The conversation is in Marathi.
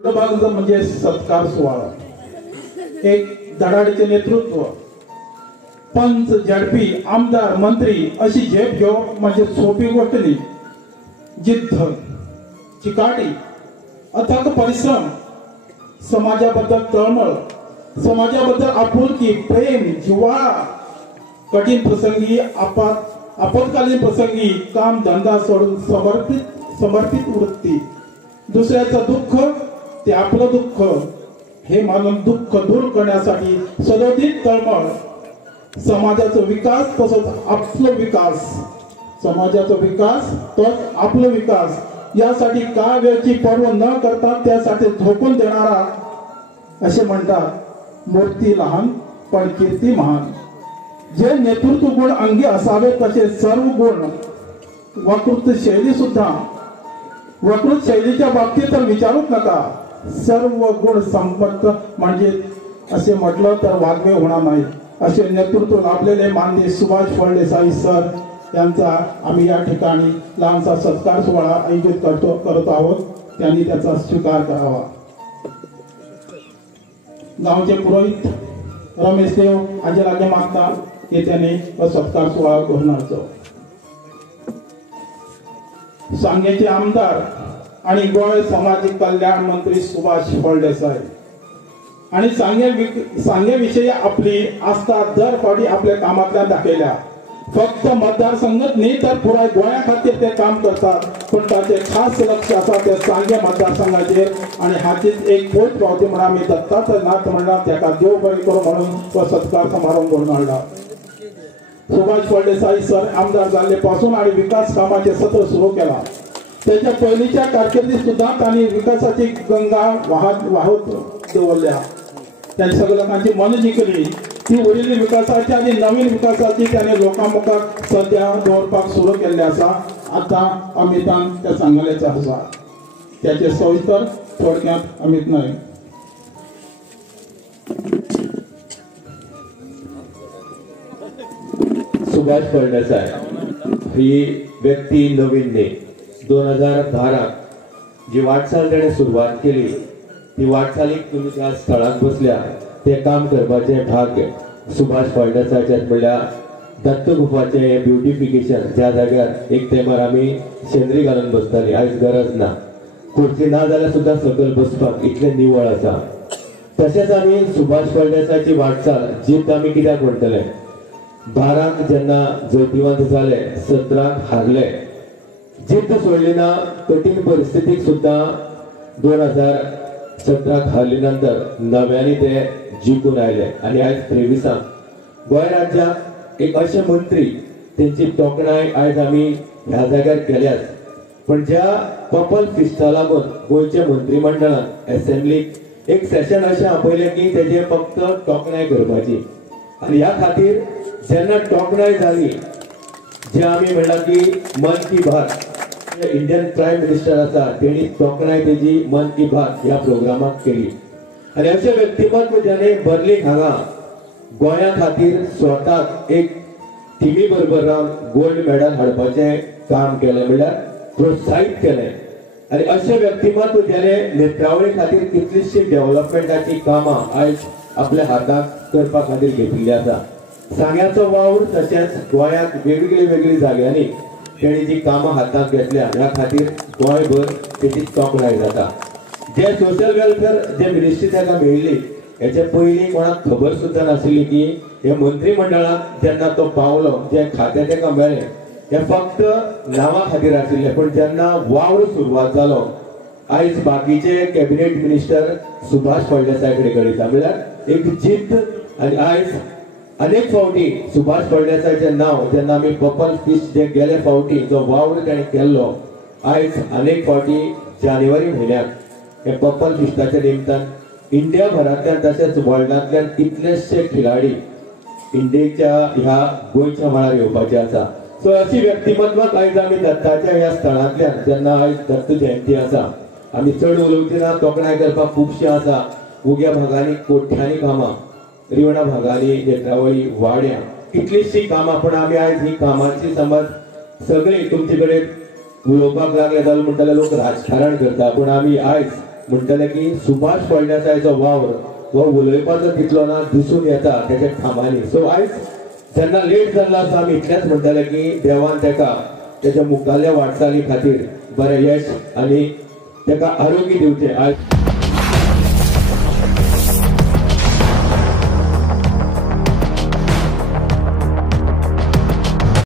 म्हणजे सत्कार सोहळा, एक धडाडीचे नेतृत्व, पंच, झडपी, आमदार, मंत्री अशी झेप घेऊन म्हणजे सोपी गोष्ट नाही. जिद्द, चिकाटी, अथक परिश्रम, समाजाबद्दल तळमळ, समाजाबद्दल आपुलकी, प्रेम, जिव्हाळा, कठीण प्रसंगी, आपत्कालीन प्रसंगी काम धंदा सोडून समर्पित वृत्ती, दुसऱ्याचं दुःख ते आपलं दुःख हे मानून दुःख दूर करण्यासाठी सदोदित तळमळ, समाजाचा विकास तसंच आपला विकास, समाजाचा विकास तोच आपला विकास यासाठी काय वेळची पर्व न करता त्यासाठी झोकून देणारा असे म्हणतात, मूर्ती लहान पण कीर्ती महान. जे नेतृत्व गुण अंगी असावे तसे सर्व गुण, वकृत शैली सुद्धा, वकृत शैलीच्या बाबतीत तर विचारूच नका, सर्व गुण संपन्न म्हणजे असे म्हटलं तर वागवे होणार नाही. असे नेतृत्व लाभलेले माननीय सुभाष फळदेसाई सर यांचा आम्ही या ठिकाणी लहानसा सत्कार सोहळा आयोजित करत आहोत. त्यांनी त्याचा स्वीकार करावा. गावचे पुरोहित रमेश देव आजराजे माता येत्याने सत्कार सोहळा घोषणार्थ. सांगेचे आमदार आणि गोवा सामाजिक कल्याण मंत्री सुभाष फळदेसाई आणि सांगेविषयी आपली आस्था दर पाडी आपल्या कामातल्या दाखवल्या. फक्त मतदारसंघात नाही तर पुरा गोव्या खातीर ते काम करतात, पण त्याचे खास लक्ष असा त्या सांगे मतदारसंघाचेर आणि हातीत एक पोट पावती म्हणून आम्ही दत्ताचं नाथ म्हणणार त्याका देव बरी करू म्हणून तो सत्कार समारंभ घडून आणला. सुभाष फळदेसाई सर आमदार झाल्यापासून आणि विकास कामाचे सत्र सुरू केला. त्याच्या पहिलीच्या कारकिर्दीत सुद्धा त्यांनी विकासाची गंगा वाहत देवल्या. त्यांनी सगळ्या लोकांची मन जिंकली. ती उरलेली विकासाची आणि नवीन विकासाची त्याने लोकांमुखात सध्या दौरपाक सुरू केले असा आता अमितान त्या सांगल्याचा असा. त्याचे सविस्तर थोडक्यात अमित नाईक. सुभाष फळदेसाई ही व्यक्ती नवीन ने 2012 जी वाटचाल त्याने सुरुवात केली ती वाटचालीक तुम्ही त्या स्थळात बसल्या ते काम करपाचे भाग्य सुभाष फळदेसाईच्यात म्हणल्यार दत्तगुफाचे ब्युटिफिकेशन ज्या जाग्यार एक टायमार आम्ही शेंद्री घालून बसताली आयज गरज ना, खुर्ची ना जाल्यार सुद्धा सकल बसपाक इतले निवळ आसा. तशेंच आम्ही सुभाष फळदेसाईची वाटचाल जीत आम्ही कित्याक म्हणटले, 12 जेन्ना जैतिवंत जाले, 17 हारले, जिद्द सोडली ना, कठीण परिस्थितीक सुद्धा 2017 हारली नंतर नव्याने ते जिंकून आयले आणि आज 23 गोंय राज्यात एक असे मंत्री त्यांची तोखणाय आज आम्ही ह्या जाग्यार केल्यास, पण ज्या कपल फिस्टा लागून गोंयच्या मंत्रिमंडळान असेंब्लीक एक सेशन अशें आपयलें की तेजे फक्त तोखणाय करपाची आणि ह्या खातीर जेन्ना तोखणाय जाली, जे आम्ही म्हणला की मन की बात इंडियन प्राइम मिनिस्टर आसा तेणी तोखणाय तेजी मन की बात ह्या प्रोग्रामाक केली आणि अशें व्यक्तिमत्व ज्याने बर्लिन हांगा गोंया खातीर स्वताक एक टिमी बरोबर रावन गोल्ड मेडल हाडपाचें काम केलें, म्हणल्यार प्रोत्साहीत केलें. आणि अशें व्यक्तिमत्व ज्याने नेत्रावळी खातीर कितलीशी डेव्हलपमेंटाची कामां आयज आपल्या हाताक करपा खातीर घेतिल्ली आसा. सांग्याचो वावर तशेंच गोंयांत वेगवेगळी जाग्यांनी तेणी जी कामां हाताक घेतल्या ह्या खातीर गोंयभर तेची तोखणाय जाता. जे सोशल वेलफेअर जे मिनिस्ट्री ताका मेळिल्ली हेचे पयलीं कोणाक खबर सुद्दां नाशिल्ली की हे मंत्रिमंडळात जेन्ना तो पावलो जे खातें ताका मेळ्ळें हे फक्त नांवा खातीर आशिल्लें, पण जेन्ना वावर सुरवात जालो आयज बाकीचे कॅबिनेट मिनिस्टर सुभाष फळदेसाई कडेन घडयता, म्हणल्यार एक जिद्द. आणि आयज अनेक फावटी सुभाष फळदेसाईचें नांव जेन्ना आमी पर्पल फिस्ट जे गेले फावटी जो वावर ताणें केल्लो आयज अनेक फावटी जानेवारी म्हयन्याक हे पर्पल फिस्टाच्या निमतान इंडिया भरांतल्यान तशेंच वर्ल्डांतल्यान कितलेशे खिलाडी इंडियेच्या ह्या गोंयच्या मळार येवपाचे आसा. सो अशी व्यक्तिमत्वाक आयज आमी दत्ताच्या ह्या स्थळांतल्यान जेन्ना आयज दत्त जयंती आसा आमी चड उलोवची ना, तोखणाय करपाक खुबशें आसा. उग्या भागांनी कोट्यांनी कामां, रिवणा भागांनी, नेत्रावळी, वाड्या कितलीशीं कामां, पण आमी आयज ही कामांची समज सगळी तुमचे कडेन उलोवपाक लागले जाल्यार म्हणटले लोक राजकारण करता, पण आमी आयज म्हणटले की सुभाष फळदेसायचो वावर वो उलोवपाचो तितलो ना दिसून येता त्याच्या कामांनी. सो आयज जेन्ना लेट जाल्लो आसा आमी इतलेंच म्हणटले की देवान तेका त्याच्या मुखाल्ल्या वाटचाली खातीर बरें यश आनी तेका आरोग्य दिवचें.